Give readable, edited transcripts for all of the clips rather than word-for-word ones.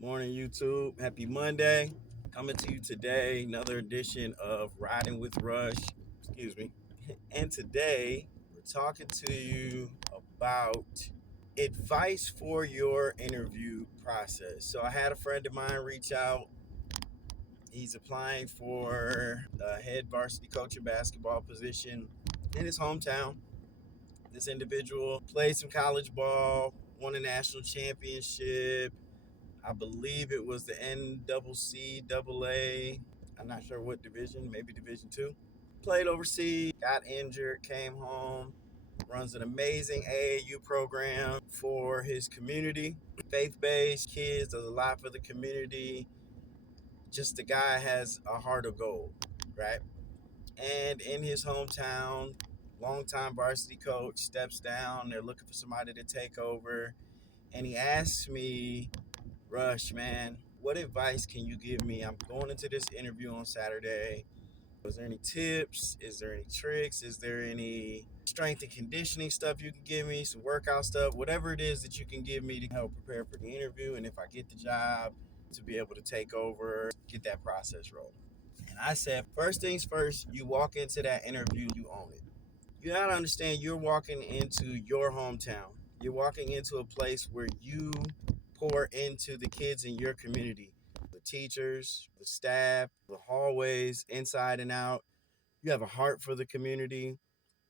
Morning, YouTube. Happy Monday. Coming to you today, another edition of Riding with Rush. Excuse me. And today, we're talking to you about advice for your interview process. So, I had a friend of mine reach out. He's applying for a head varsity coach and basketball position in his hometown. This individual played some college ball, won a national championship. I believe it was the NCCAA. I'm not sure what division, maybe Division Two. Played overseas, got injured, came home, runs an amazing AAU program for his community. Faith-based kids, does a lot for the community. Just the guy has a heart of gold, right? And in his hometown, longtime varsity coach steps down. They're looking for somebody to take over. And he asks me, Rush, man, what advice can you give me? I'm going into this interview on Saturday. Is there any tips? Is there any tricks? Is there any strength and conditioning stuff you can give me? Some workout stuff, whatever it is that you can give me to help prepare for the interview. And if I get the job, to be able to take over, get that process rolling. And I said, first things first, you walk into that interview, you own it. You gotta understand you're walking into your hometown. You're walking into a place where you pour into the kids in your community, the teachers, the staff, the hallways, inside and out. You have a heart for the community,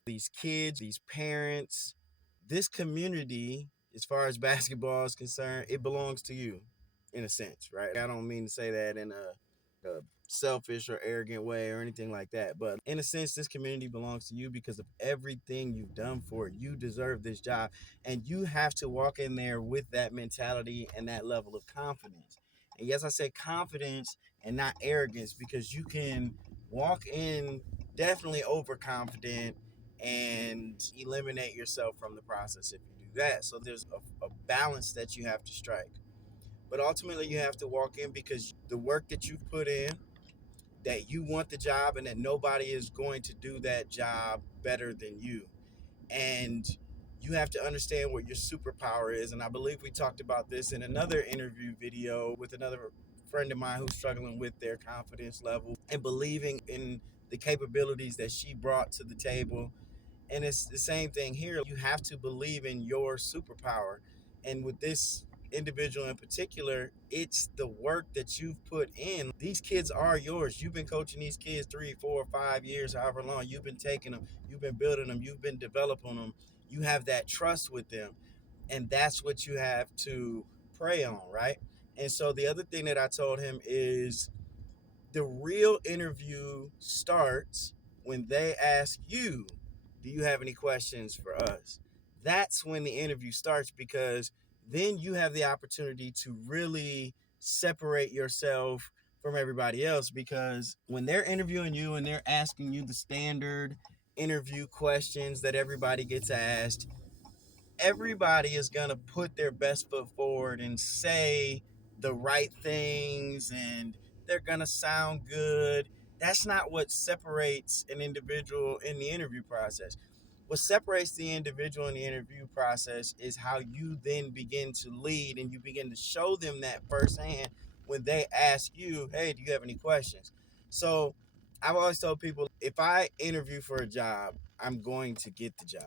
these kids, these parents. This community, as far as basketball is concerned, it belongs to you in a sense, right? I don't mean to say that in a selfish or arrogant way or anything like that. But in a sense, this community belongs to you because of everything you've done for it. You deserve this job. And you have to walk in there with that mentality and that level of confidence. And yes, I say confidence and not arrogance because you can walk in definitely overconfident and eliminate yourself from the process if you do that. So there's a balance that you have to strike. But ultimately, you have to walk in because the work that you've put in, that you want the job and that nobody is going to do that job better than you. And you have to understand what your superpower is. And I believe we talked about this in another interview video with another friend of mine who's struggling with their confidence level and believing in the capabilities that she brought to the table. And it's the same thing here. You have to believe in your superpower. And with this individual in particular, it's the work that you've put in. These kids are yours. You've been coaching these kids 3, 4, 5 years, however long. You've been taking them, you've been building them, you've been developing them. You have that trust with them. And that's what you have to pray on, right? And so the other thing that I told him is the real interview starts when they ask you, do you have any questions for us? That's when the interview starts because then you have the opportunity to really separate yourself from everybody else because when they're interviewing you and they're asking you the standard interview questions that everybody gets asked, everybody is going to put their best foot forward and say the right things and they're going to sound good. That's not what separates an individual in the interview process. What separates the individual in the interview process is how you then begin to lead and you begin to show them that firsthand when they ask you, hey, do you have any questions? So I've always told people if I interview for a job, I'm going to get the job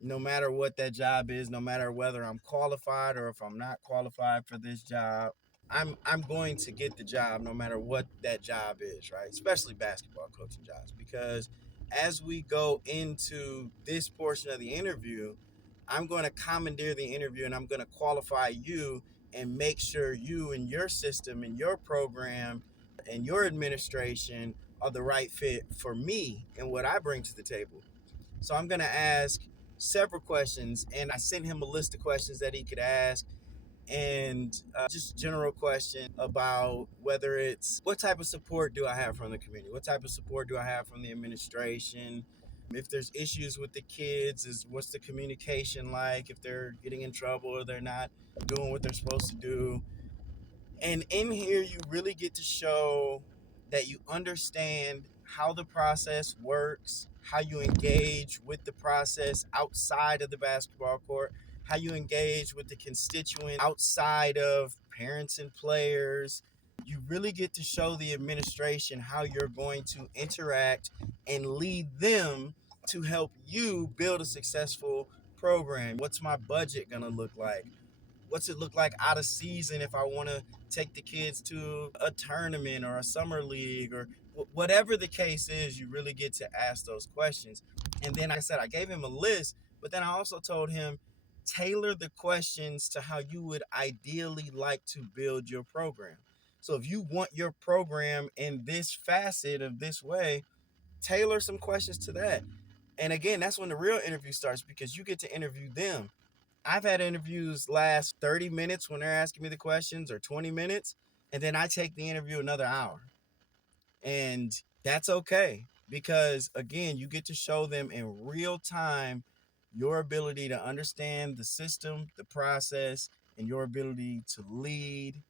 no matter what that job is, no matter whether I'm qualified or if I'm not qualified for this job, I'm going to get the job no matter what that job is, right? Especially basketball coaching jobs because as we go into this portion of the interview, I'm going to commandeer the interview and I'm going to qualify you and make sure you and your system and your program and your administration are the right fit for me and what I bring to the table. So I'm going to ask several questions, and I sent him a list of questions that he could ask, and just general question about whether it's what type of support do I have from the community? What type of support do I have from the administration? If there's issues with the kids, is what's the communication like? If they're getting in trouble or they're not doing what they're supposed to do. And in here, you really get to show that you understand how the process works, how you engage with the process outside of the basketball court, how you engage with the constituent outside of parents and players. You really get to show the administration how you're going to interact and lead them to help you build a successful program. What's my budget going to look like? What's it look like out of season if I want to take the kids to a tournament or a summer league or whatever the case is? You really get to ask those questions. And then, like I said, I gave him a list, but then I also told him tailor the questions to how you would ideally like to build your program. So if you want your program in this facet of this way, tailor some questions to that. And again, that's when the real interview starts, because you get to interview them. I've had interviews last 30 minutes when they're asking me the questions, or 20 minutes, and then I take the interview another hour. And that's okay, because again, you get to show them in real time your ability to understand the system, the process, and your ability to lead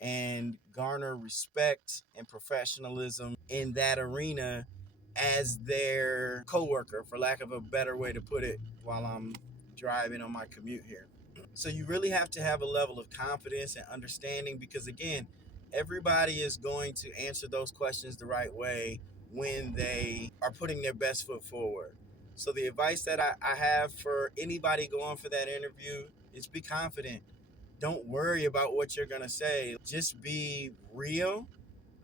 and garner respect and professionalism in that arena as their coworker, for lack of a better way to put it, while I'm driving on my commute here. So you really have to have a level of confidence and understanding, because again, everybody is going to answer those questions the right way when they are putting their best foot forward. So the advice that I have for anybody going for that interview is be confident. Don't worry about what you're going to say. Just be real.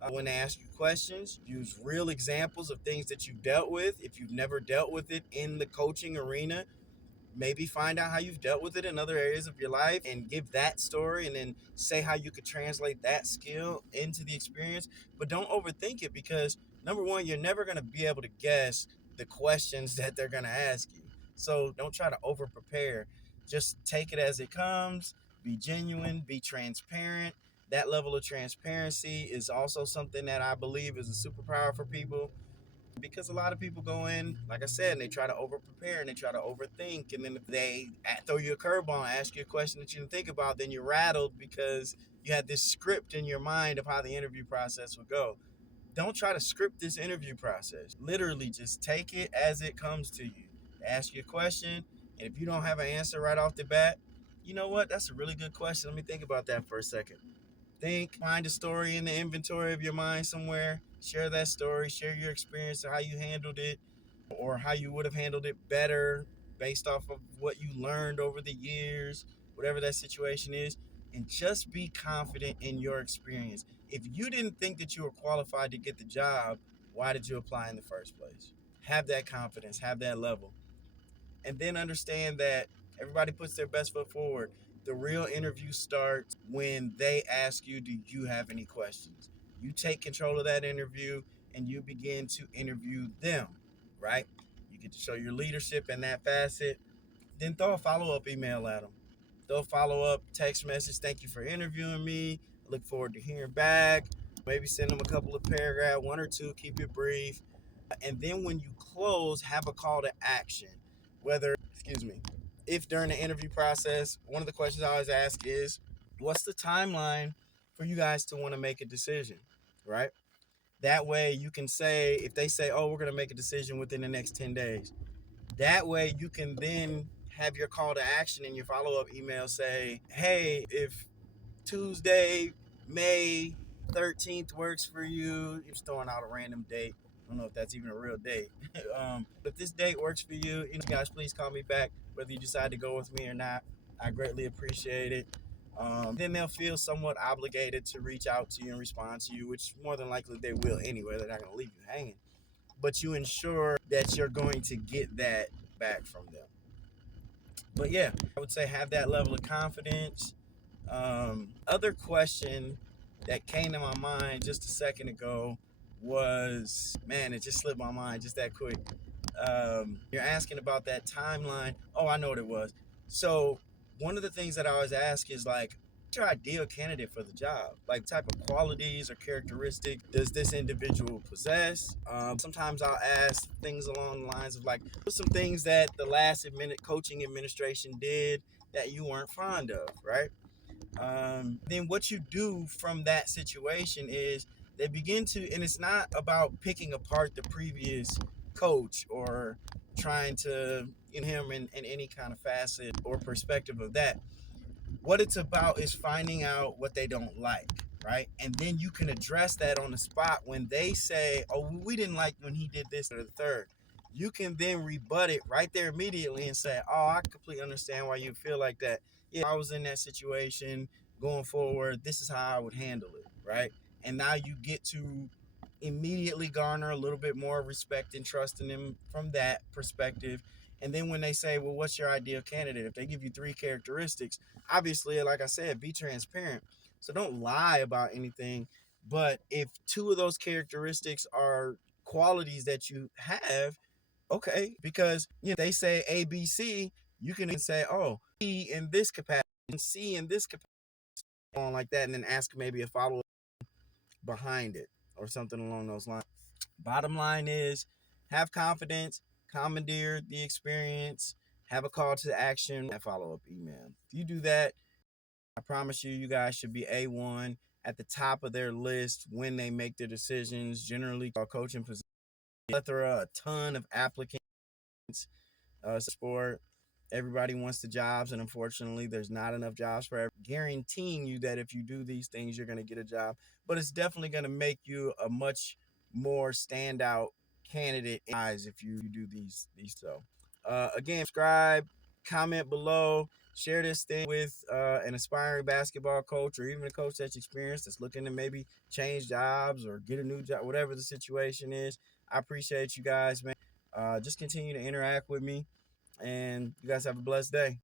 When they ask you questions, use real examples of things that you've dealt with. If you've never dealt with it in the coaching arena, maybe find out how you've dealt with it in other areas of your life and give that story, and then say how you could translate that skill into the experience. But don't overthink it, because number one, you're never going to be able to guess the questions that they're going to ask you. So don't try to over prepare. Just take it as it comes. Be genuine, be transparent. That level of transparency is also something that I believe is a superpower for people, because a lot of people go in, like I said, and they try to over prepare and they try to overthink, and then if they throw you a curveball and ask you a question that you didn't think about, then you're rattled because you had this script in your mind of how the interview process would go. Don't try to script this interview process. Literally just take it as it comes to you. Ask you a question, and if you don't have an answer right off the bat, you know what, that's a really good question, let me think about that for a second. Think, find a story in the inventory of your mind somewhere, share that story, share your experience of how you handled it, or how you would have handled it better based off of what you learned over the years, whatever that situation is, and just be confident in your experience. If you didn't think that you were qualified to get the job, why did you apply in the first place? Have that confidence, have that level. And then understand that everybody puts their best foot forward. The real interview starts when they ask you, do you have any questions? You take control of that interview and you begin to interview them, right? You get to show your leadership in that facet. Then throw a follow-up email at them. Throw a follow-up text message. Thank you for interviewing me. I look forward to hearing back. Maybe send them a couple of paragraphs, one or two, keep it brief. And then when you close, have a call to action. Whether, excuse me, if during the interview process, one of the questions I always ask is, what's the timeline for you guys to want to make a decision, right? That way you can say, if they say, oh, we're going to make a decision within the next 10 days, that way you can then have your call to action in your follow-up email say, hey, if Tuesday, May 13th works for you. I'm just throwing out a random date. I don't know if that's even a real date. If this date works for you, guys, please call me back, whether you decide to go with me or not. I greatly appreciate it. Then they'll feel somewhat obligated to reach out to you and respond to you, which more than likely they will anyway. They're not going to leave you hanging. But you ensure that you're going to get that back from them. But yeah, I would say have that level of confidence. Other question that came to my mind just a second ago was, man, it just slipped my mind just that quick. You're asking about that timeline. Oh, I know what it was. So one of the things that I always ask is like, what's your ideal candidate for the job? Like, type of qualities or characteristics does this individual possess? Sometimes I'll ask things along the lines of like, what's some things that the last coaching administration did that you weren't fond of, right? Then what you do from that situation is they begin to, and it's not about picking apart the previous coach or trying to him in any kind of facet or perspective of that. What it's about is finding out what they don't like, right? And then you can address that on the spot when they say, oh, we didn't like when he did this or the third. You can then rebut it right there immediately and say, oh, I completely understand why you feel like that. Yeah, if I was in that situation going forward, this is how I would handle it, right? And now you get to immediately garner a little bit more respect and trust in them from that perspective. And then when they say, well, what's your ideal candidate? If they give you three characteristics, obviously, like I said, be transparent. So don't lie about anything. But if two of those characteristics are qualities that you have, okay, because they say A, B, C, you can say, oh, B in this capacity and C in this capacity, on like that, and then ask maybe a follow up behind it or something along those lines. Bottom line is have confidence, commandeer the experience, have a call to action, that follow up email. If you do that, I promise you, you guys should be A1 at the top of their list when they make their decisions. Generally, coaching position, plethora, a ton of applicants, sport. Everybody wants the jobs, and unfortunately, there's not enough jobs for everyone. Guaranteeing you that if you do these things, you're going to get a job. But it's definitely going to make you a much more standout candidate in eyes if you do these. So, again, subscribe, comment below, share this thing with an aspiring basketball coach or even a coach that's experienced that's looking to maybe change jobs or get a new job, whatever the situation is. I appreciate you guys, man. Just continue to interact with me, and you guys have a blessed day.